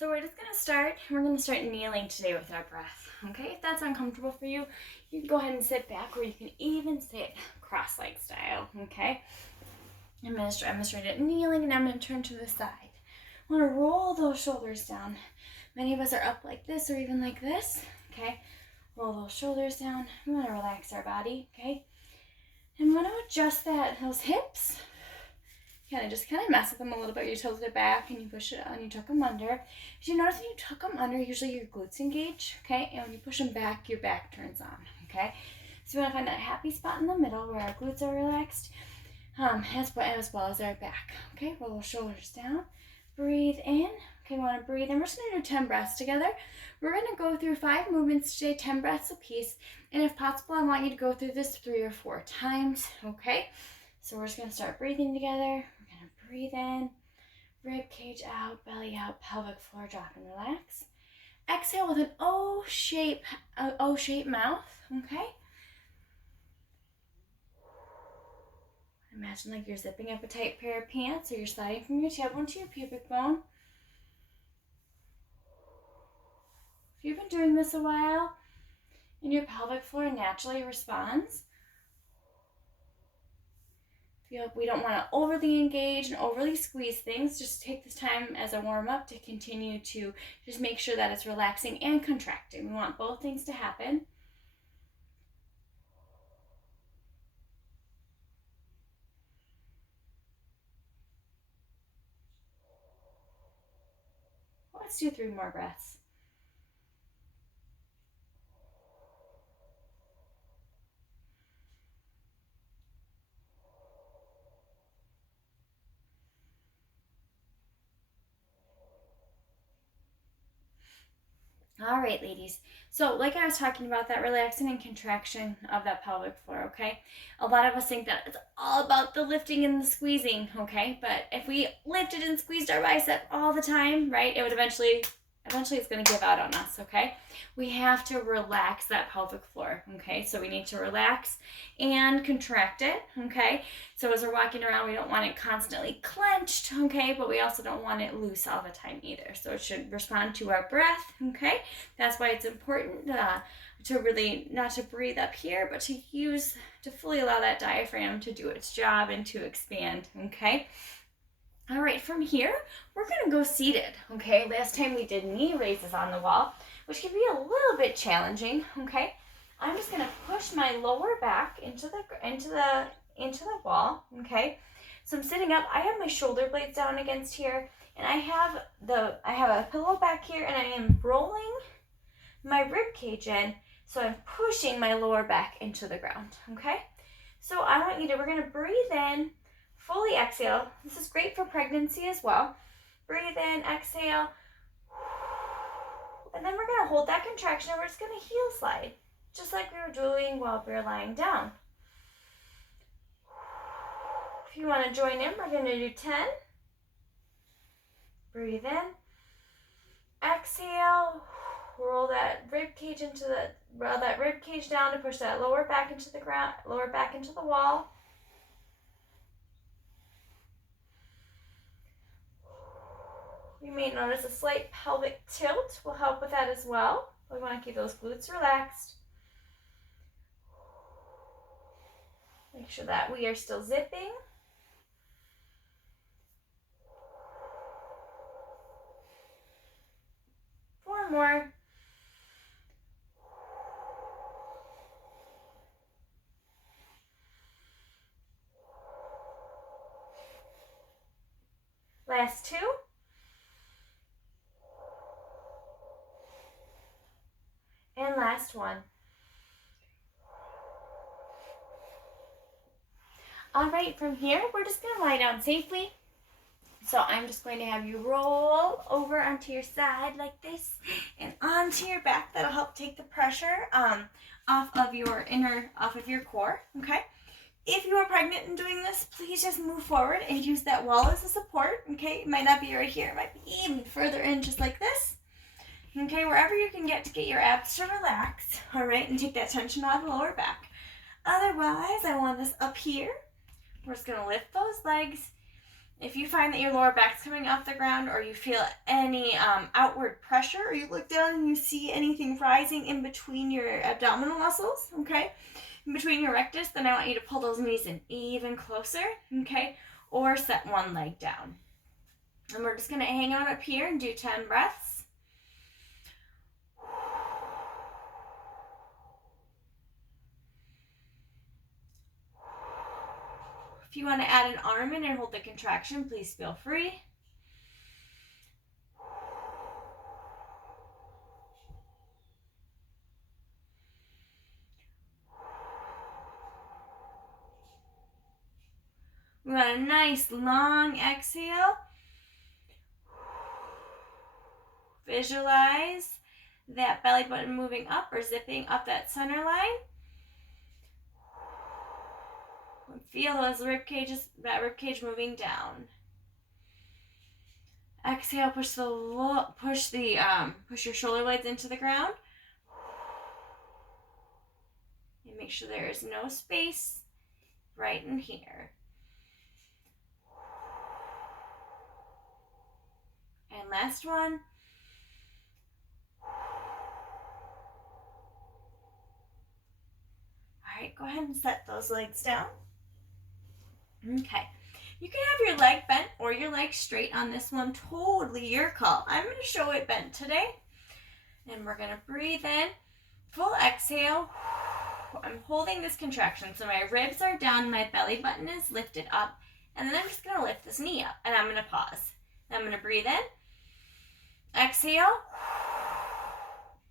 So we're just gonna start, we're gonna start kneeling today with our breath, okay? If that's uncomfortable for you, you can go ahead and sit back, or you can even sit cross-leg style, okay? I'm gonna start at kneeling, and I'm gonna turn to the side. I wanna roll those shoulders down. Many of us are up like this or even like this, okay? Roll those shoulders down. We wanna relax our body, okay? And want to adjust those hips. Kind of mess with them a little bit. You tilt it back and you push it and you tuck them under. As you notice, when you tuck them under, usually your glutes engage, okay? And when you push them back, your back turns on, okay? So we want to find that happy spot in the middle where our glutes are relaxed, as well as our back, okay? Roll those shoulders down. Breathe in. Okay, we want to breathe in. We're just going to do 10 breaths together. We're going to go through 5 movements today, 10 breaths a piece. And if possible, I want you to go through this 3 or 4 times, okay? So we're just going to start breathing together. We're going to breathe in, rib cage out, belly out, pelvic floor drop and relax. Exhale with an O-shape mouth, okay? Imagine like you're zipping up a tight pair of pants, or you're sliding from your tailbone to your pubic bone. If you've been doing this a while and your pelvic floor naturally responds, feel like we don't want to overly engage and overly squeeze things. Just take this time as a warm-up to continue to just make sure that it's relaxing and contracting. We want both things to happen. Let's do 3 more breaths. All right, ladies. So like I was talking about, that relaxing and contraction of that pelvic floor, okay? A lot of us think that it's all about the lifting and the squeezing, okay? But if we lifted and squeezed our bicep all the time, right, it would eventually it's going to give out on us, okay? We have to relax that pelvic floor, okay? So we need to relax and contract it, okay? So as we're walking around, we don't want it constantly clenched, okay? But we also don't want it loose all the time either. So it should respond to our breath, okay? That's why it's important to really not to breathe up here, but to fully allow that diaphragm to do its job and to expand, okay? All right, from here, we're gonna go seated, okay? Last time we did knee raises on the wall, which can be a little bit challenging, okay? I'm just gonna push my lower back into the wall, okay? So I'm sitting up. I have my shoulder blades down against here, and I have a pillow back here, and I am rolling my rib cage in, so I'm pushing my lower back into the ground, okay? So we're gonna breathe in, fully exhale. This is great for pregnancy as well. Breathe in, exhale, and then we're gonna hold that contraction, and we're just gonna heel slide, just like we were doing while we were lying down. If you wanna join in, we're gonna do 10. Breathe in, exhale, roll that rib cage down to push that lower back into the ground, lower back into the wall. You may notice a slight pelvic tilt will help with that as well. We want to keep those glutes relaxed. Make sure that we are still zipping. Four more. Last 2. And last 1. All right, from here, we're just going to lie down safely. So I'm just going to have you roll over onto your side like this and onto your back. That'll help take the pressure off of your core, okay? If you are pregnant and doing this, please just move forward and use that wall as a support, okay? It might not be right here. It might be even further in, just like this. Okay, wherever you can get to get your abs to relax, all right, and take that tension out of the lower back. Otherwise, I want this up here. We're just going to lift those legs If you find that your lower back's coming off the ground, or you feel any outward pressure, or you look down and you see anything rising in between your abdominal muscles, okay, in between your rectus, then I want you to pull those knees in even closer, okay, or set one leg down. And we're just going to hang out up here and do 10 breaths. If you want to add an arm in and hold the contraction, please feel free. We want a nice long exhale. Visualize that belly button moving up or zipping up that center line. Feel those rib cages, that rib cage moving down. Exhale, push your shoulder blades into the ground. And make sure there is no space right in here. And last one. All right, go ahead and set those legs down. Okay. You can have your leg bent or your leg straight on this one. Totally your call. I'm going to show it bent today. And we're going to breathe in. Full exhale. I'm holding this contraction. So my ribs are down. My belly button is lifted up. And then I'm just going to lift this knee up. And I'm going to pause. I'm going to breathe in. Exhale.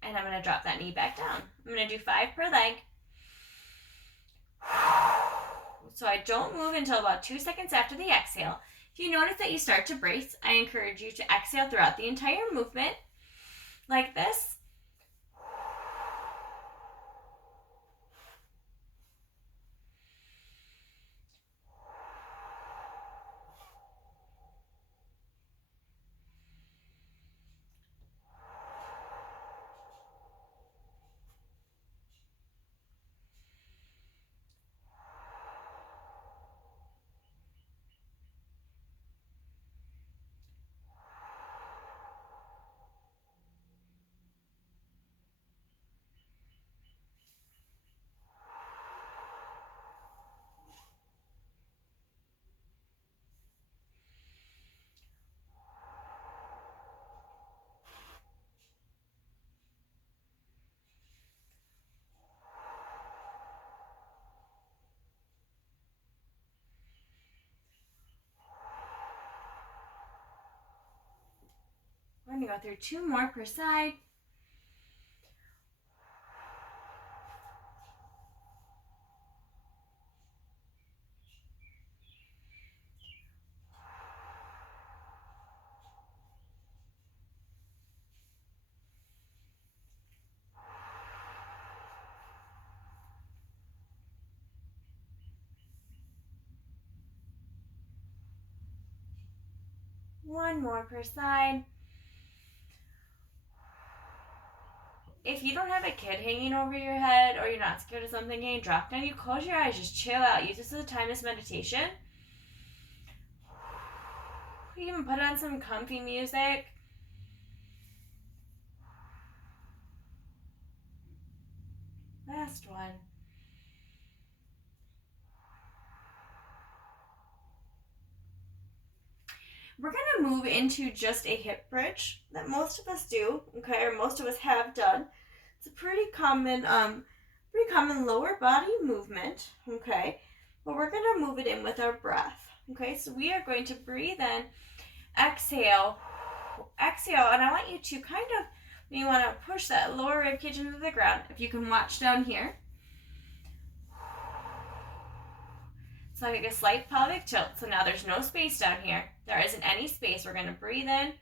And I'm going to drop that knee back down. I'm going to do 5 per leg. So I don't move until about 2 seconds after the exhale. If you notice that you start to brace, I encourage you to exhale throughout the entire movement, like this. We're going to go through 2 more per side. One more per side. If you don't have a kid hanging over your head or you're not scared of something getting dropped on you, close your eyes, just chill out. Use this as a timeless meditation. Even put on some comfy music. Last one. We're going to move into just a hip bridge that most of us do, okay, or most of us have done. It's a pretty common lower body movement, okay, but we're going to move it in with our breath, okay. So we are going to breathe in, exhale, and I want you to you want to push that lower rib cage into the ground. If you can watch down here. So I get a slight pelvic tilt. So now there's no space down here. There isn't any space. We're going to breathe in,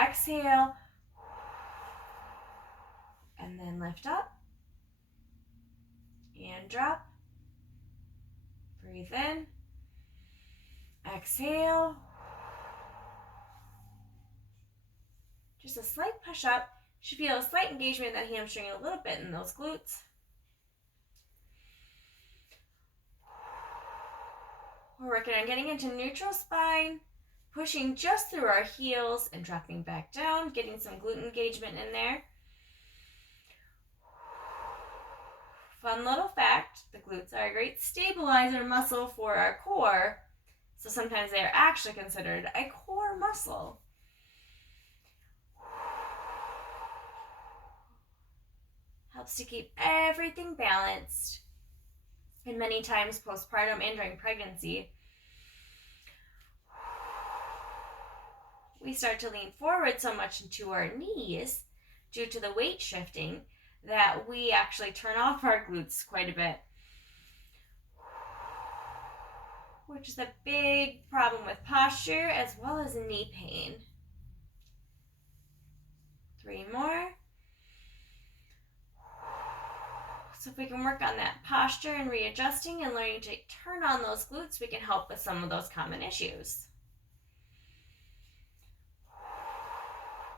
exhale, and then lift up and drop. Breathe in, exhale. Just a slight push up. You should feel a slight engagement in that hamstring and a little bit in those glutes. We're working on getting into neutral spine, pushing just through our heels and dropping back down, getting some glute engagement in there. Fun little fact, the glutes are a great stabilizer muscle for our core, so sometimes they are actually considered a core muscle. Helps to keep everything balanced. And many times postpartum and during pregnancy, we start to lean forward so much into our knees due to the weight shifting that we actually turn off our glutes quite a bit, which is a big problem with posture as well as knee pain. 3 more. So if we can work on that posture and readjusting and learning to turn on those glutes, we can help with some of those common issues.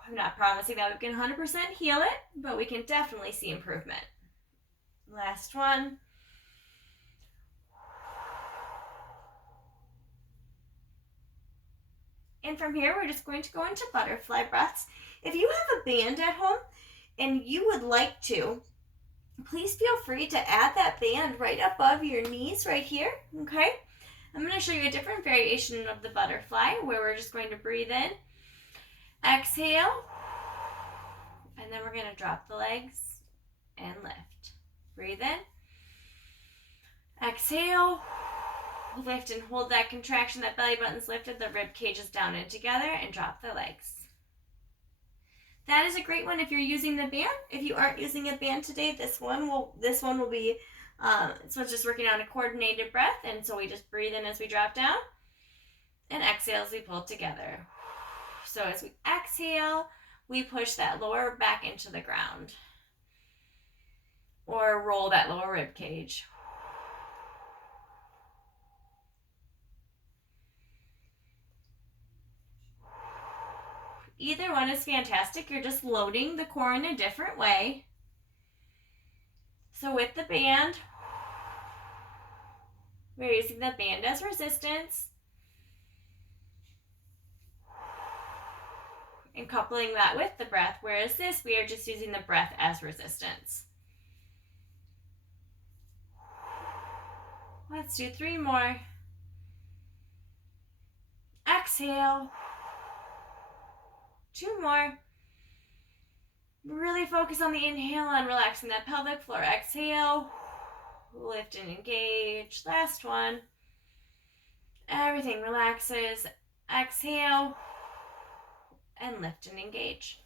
I'm not promising that we can 100% heal it, but we can definitely see improvement. Last one. And from here, we're just going to go into butterfly breaths. If you have a band at home and you would like to, please feel free to add that band right above your knees right here, okay? I'm going to show you a different variation of the butterfly where we're just going to breathe in, exhale, and then we're going to drop the legs and lift. Breathe in, exhale, lift and hold that contraction, that belly button's lifted, the rib cage is down and together, and drop the legs. That is a great one if you're using the band. If you aren't using a band today, this one will be, so it's just working on a coordinated breath, and so we just breathe in as we drop down, and exhale as we pull together. So as we exhale, we push that lower back into the ground, or roll that lower rib cage. Either one is fantastic. You're just loading the core in a different way. So with the band, we're using the band as resistance and coupling that with the breath, whereas this, we are just using the breath as resistance. Let's do 3 more. Exhale. 2 more. Really focus on the inhale and relaxing that pelvic floor. Exhale. Lift and engage. Last one. Everything relaxes. Exhale. And lift and engage.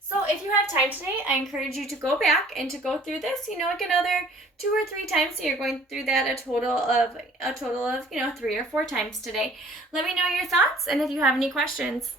So if you have time today, I encourage you to go back and to go through this, like another 2 or 3 times. So you're going through that a total of 3 or 4 times today. Let me know your thoughts and if you have any questions.